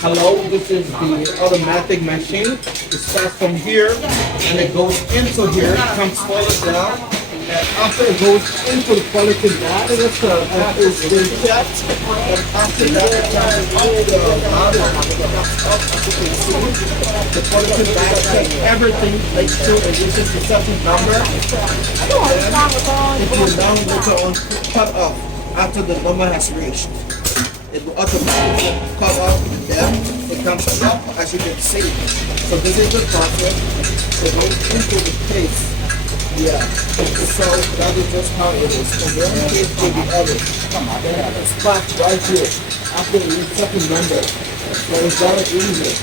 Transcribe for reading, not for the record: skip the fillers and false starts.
Hello, this is the automatic machine. It starts from here and it goes into here, comes further down, and after it goes into the quality bag, it's been checked, and after that it comes out the bottom, up as you can see. The quality bag checks everything, make sure it uses the certain number, and if you now later on cut off after the number has reached. It will automatically cut off and then it comes up as you can see. So this is the process. It goes into the case. Yeah. So that is just how it is. From one case to the other. Then it's back right here after the second number. So it's very easy.